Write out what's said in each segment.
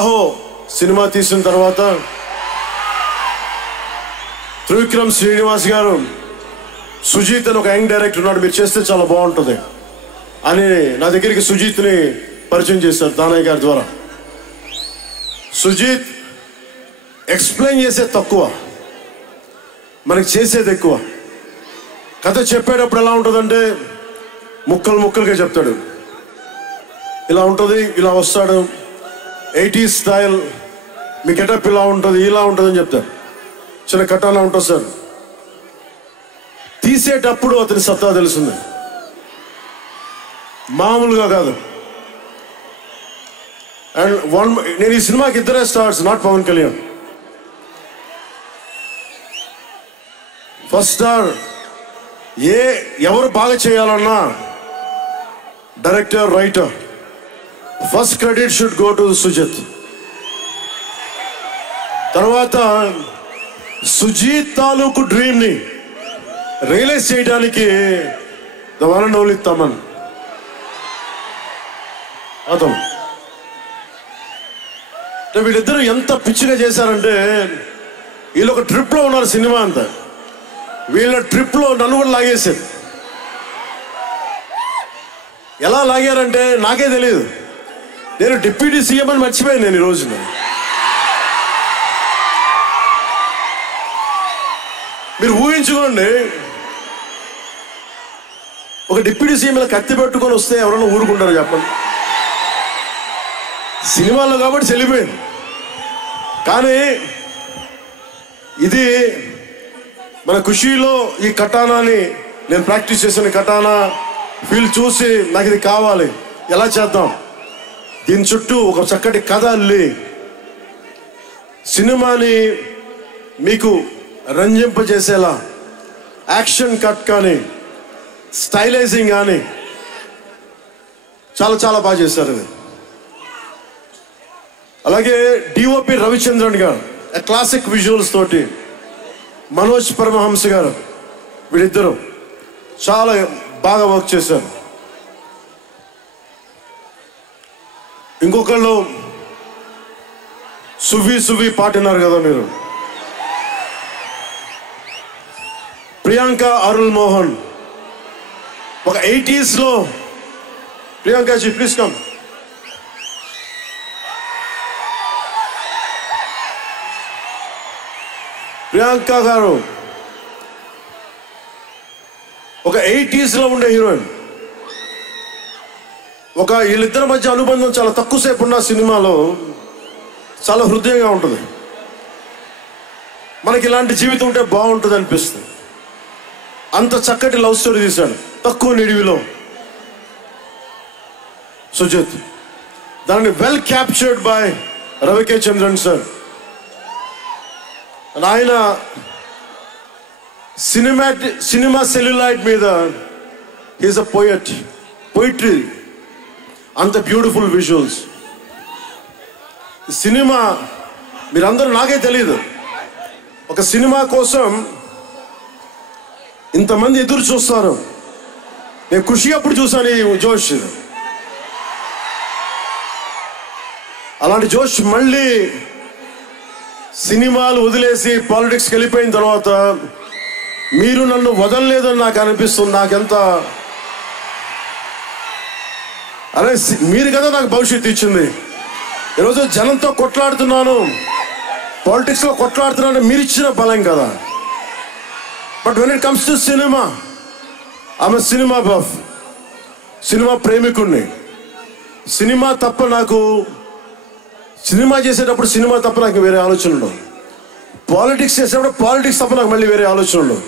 ఆహో సినిమా తీసిన తర్వాత త్రివిక్రమ్ శ్రీనివాస్ గారు సుజీత్ అని ఒక యంగ్ డైరెక్టర్ ఉన్నాడు, మీరు చేస్తే చాలా బాగుంటుంది అని నా దగ్గరికి సుజీత్ని పరిచయం చేశారు దానయ్య గారి ద్వారా. సుజీత్ ఎక్స్ప్లెయిన్ చేసేది తక్కువ, మనకి చేసేది ఎక్కువ. కథ చెప్పేటప్పుడు ఎలా ఉంటుందంటే ముక్కలు ముక్కలుగా చెప్తాడు. ఇలా ఉంటుంది, ఇలా వస్తాడు, 80s స్టైల్, మీ గెటప్ ఇలా ఉంటుంది, ఇలా ఉంటుంది అని చెప్తారు. చిన్న కట్ట అలా ఉంటుంది సార్. తీసేటప్పుడు అతని సత్తా తెలుస్తుంది, మామూలుగా కాదు. అండ్ నేను ఈ సినిమాకి ఇద్దరే stars, not Pawan Kalyan. First star ఎవరు బాగా చేయాలన్నా director, writer, first credit should go to Sujith. తర్వాత సుజీత్ తాలూకు డ్రీమ్ని రియలైజ్ చేయడానికి the one and only Thaman. అతను వీళ్ళిద్దరూ ఎంత పిచ్చిగా చేశారంటే, వీళ్ళు ఒక ట్రిప్లో ఉన్నారు సినిమా అంతా. వీళ్ళ ట్రిప్లో నన్ను కూడా లాగేశారు. ఎలా లాగారంటే నాకే తెలియదు. నేను డిప్యూటీ సీఎం అని మర్చిపోయాను నేను ఈ రోజున. మీరు ఊహించుకోండి, ఒక డిప్యూటీ సీఎం ఇలా కత్తి పెట్టుకొని వస్తే ఎవరైనా ఊరుకుంటారు చెప్పండి? సినిమాలో కాబట్టి చెల్లిపోయింది. కానీ ఇది మన ఖుషీలో ఈ కటానాని నేను ప్రాక్టీస్ చేసిన కటానా ఫీల్ చూసి నాకు ఇది కావాలి, ఎలా చేద్దాం, దీని చుట్టూ ఒక చక్కటి కథ అల్లి సినిమాని మీకు రంజింపజేసేలా యాక్షన్ కట్ కానీ స్టైలైజింగ్ కానీ చాలా చాలా బాగా చేశారు ఇది. అలాగే డిఓపి రవిచంద్రన్ గారు క్లాసిక్ విజువల్స్ తోటి, మనోజ్ పరమహంస గారు, వీళ్ళిద్దరూ చాలా బాగా వర్క్ చేశారు. ఇంకొకళ్ళు సువి సువి పాటినారు కదా మీరు, ప్రియాంక అరుల్ మోహన్. ఒక 80s లో ప్రియాంక జీ ప్లీజ్ కమ్. ప్రియాంక గారు ఒక 80s లో ఉండే హీరోయిన్. ఒక వీళ్ళిద్దరి మధ్య అనుబంధం చాలా తక్కువసేపు ఉన్న సినిమాలో చాలా హృదయంగా ఉంటుంది. మనకి ఇలాంటి జీవితం ఉంటే బాగుంటుంది అనిపిస్తుంది. అంత చక్కటి లవ్ స్టోరీ తీశాడు తక్కువ నిడివిలో సుజిత్. దాన్ని well captured by రవికే Chandran sir. ఆయన సినిమా సెల్యులాయిడ్ మీద ఈజ్ అ పోయిట్రీ, అంత బ్యూటిఫుల్ విజువల్స్. సినిమా మీరందరూ, నాకే తెలియదు, ఒక సినిమా కోసం ఇంతమంది ఎదురు చూస్తారు. నేను ఖుషి అప్పుడు చూసాను ఈ జోష్. అలాంటి జోష్ మళ్ళీ సినిమాలు వదిలేసి పాలిటిక్స్కి వెళ్ళిపోయిన తర్వాత మీరు నన్ను వదలలేదని నాకు అనిపిస్తుంది. నాకెంత అరే, మీరు కదా నాకు భవిష్యత్తు ఇచ్చింది. ఈరోజు జనంతో కొట్లాడుతున్నాను, పాలిటిక్స్లో కొట్లాడుతున్నాను, మీరు ఇచ్చిన బలం కదా. But when it comes to cinema, ఆమె సినిమా బఫ్, సినిమా ప్రేమికుణ్ణి. సినిమా తప్ప నాకు, సినిమా చేసేటప్పుడు సినిమా తప్ప నాకు వేరే ఆలోచన ఉండవు. పాలిటిక్స్ చేసేటప్పుడు పాలిటిక్స్ తప్ప నాకు మళ్ళీ వేరే ఆలోచన ఉండవు.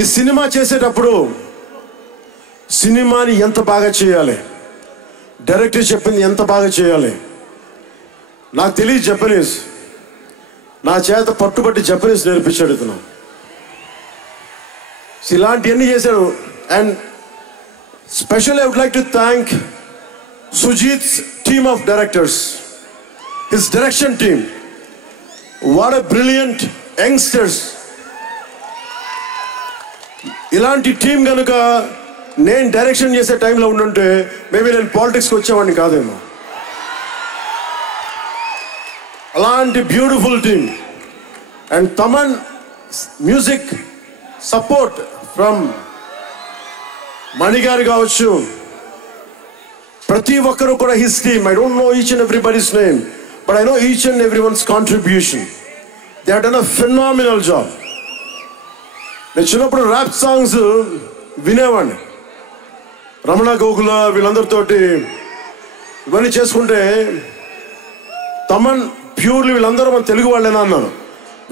ఈ సినిమా చేసేటప్పుడు సినిమాని ఎంత బాగా చేయాలి, డైరెక్టర్ చెప్పింది ఎంత బాగా చేయాలి. నాకు తెలియదు జపనీస్, నా చేత పట్టుబట్టి జపనీస్ నేర్పించాడు ఇతను. ఇలాంటివన్నీ చేశాడు. And special I would like to thank Sujeeth's team of directors, his direction team. What a brilliant youngsters. ఇలాంటి టీం కనుక నేను డైరెక్షన్ చేసే టైంలో ఉండుంటే మేబీ నేను పాలిటిక్స్కి వచ్చేవాడిని కాదేమో. అలాంటి beautiful team. And Thaman music support from మణిగారు కావచ్చు, ప్రతి ఒక్కరు కూడా his team. I don't know each and everybody's name, but I know each and everyone's contribution. They have done a phenomenal job. నేను చిన్నప్పుడు ర్యాప్ సాంగ్స్ వినేవాడిని, రమణ గోకుల వీళ్ళందరితోటి ఇవన్నీ చేసుకుంటే. తమన్ ప్యూర్లీ వీళ్ళందరూ మన తెలుగు వాళ్ళేనా అన్నాను.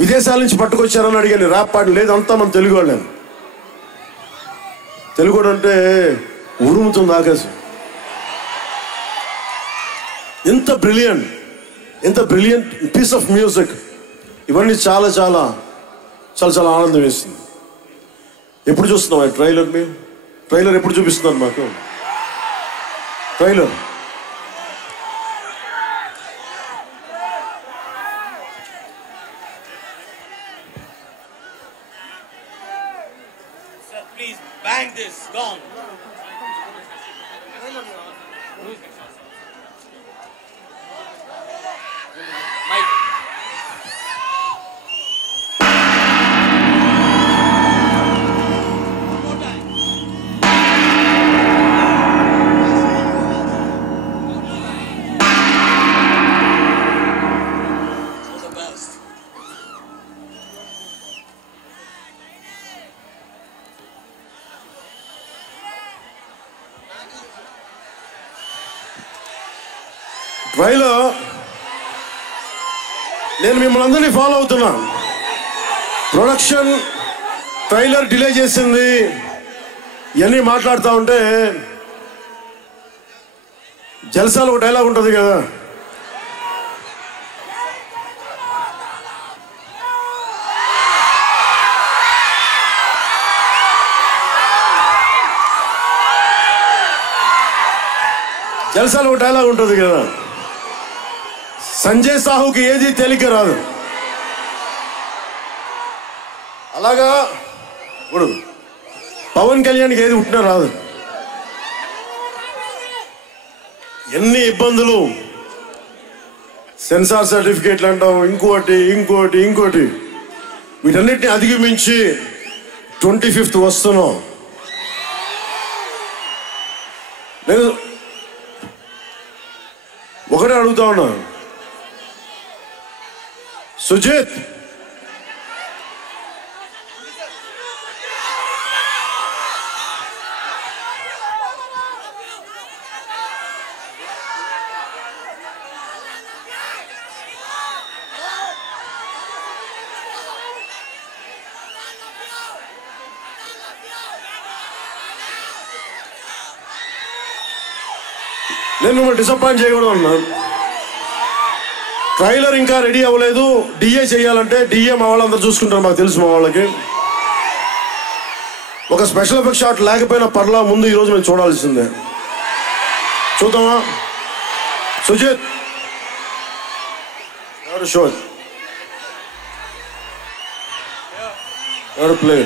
విదేశాల నుంచి పట్టుకొచ్చారని అడిగాను. ర్యాప్ పాట లేదు, అంతా మన తెలుగు వాళ్ళేను. తెలుగు అంటే ఉరుముతుంది ఆకాశం. ఎంత బ్రిలియంట్ పీస్ ఆఫ్ మ్యూజిక్. ఇవన్నీ చాలా చాలా చాలా చాలా ఆనందం వేస్తుంది. ఎప్పుడు చూస్తున్నాం ట్రైలర్? మీరు ట్రైలర్ ఎప్పుడు చూపిస్తున్నారు మాకు? Trailer please bang this gong. Mike. Trailer నేను మిమ్మల్ని అందరినీ ఫాలో అవుతున్నా. ప్రొడక్షన్ ట్రైలర్ డిలే చేసింది ఇవన్నీ మాట్లాడుతూ ఉంటే, జల్సాలో ఒక డైలాగ్ ఉంటుంది కదా, జల్సాలో ఒక డైలాగ్ ఉంటుంది కదా, సంజయ్ సాహుకి ఏది తేలిక రాదు. అలాగా ఇప్పుడు పవన్ కళ్యాణ్కి ఏది పుట్టినా రాదు. ఎన్ని ఇబ్బందులు, సెన్సార్ సర్టిఫికేట్లు అంటాం, ఇంకోటి వీటన్నిటిని అధిగమించి 25th వస్తున్నాం. నేను ఒకటే అడుగుతా ఉన్నాను, సుజిత్ నేను మిమ్మల్ని డిసప్పాయింట్ చేయకూడదు అన్నాను. ట్రైలర్ ఇంకా రెడీ అవ్వలేదు. డిఏ చేయాలంటే డిఏ మా వాళ్ళందరూ చూసుకుంటారు, మాకు తెలుసు. మా వాళ్ళకి ఒక స్పెషల్ ఎఫెక్ట్ షాట్ లేకపోయినా పర్లా, ముందు ఈరోజు మేము చూడాల్సిందే. చూద్దామా? సుజిత్ ఎవరు షో ఎవరు ప్లే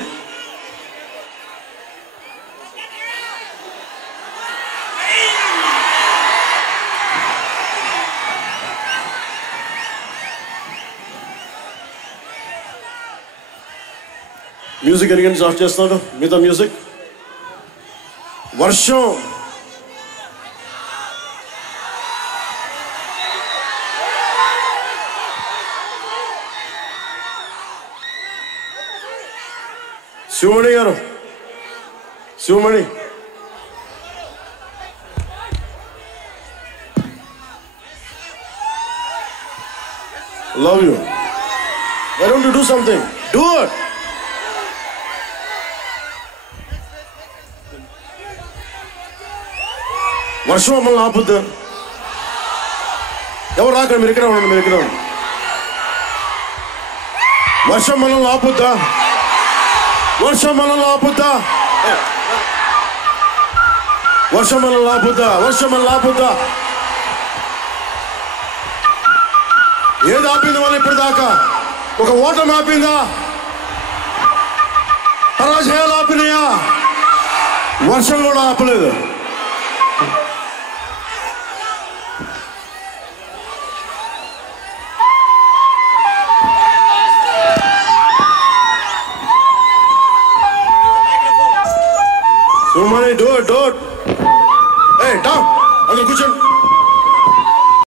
మ్యూజిక్ ఎరిగని స్టార్ట్ చేస్తున్నాడు. మిగతా మ్యూజిక్ వర్షం శివమణి గారు, Sivamani love you. Why don't you do something? Do it. వర్షం మమ్మల్ని ఆపుద్దా? ఎవరు రాకండి, మీరు ఇక్కడ ఉండండి, మీరు ఇక్కడ ఉండండి. వర్షం మనల్ని ఆపుద్దా? వర్షం మనల్ని ఆపుద్దా? వర్షం మనల్ని ఆపుద్దా? వర్షం మనల్ని ఆపుద్దా? ఏది ఆపింది మనం ఇప్పుడు దాకా? ఒక ఓటమి ఆపిందా? పరాజయాలు ఆపినాయా? వర్షం కూడా ఆపలేదు. సుమని డోర్ డోర్. ఏ డౌన్, అందరూ కూర్చోండి.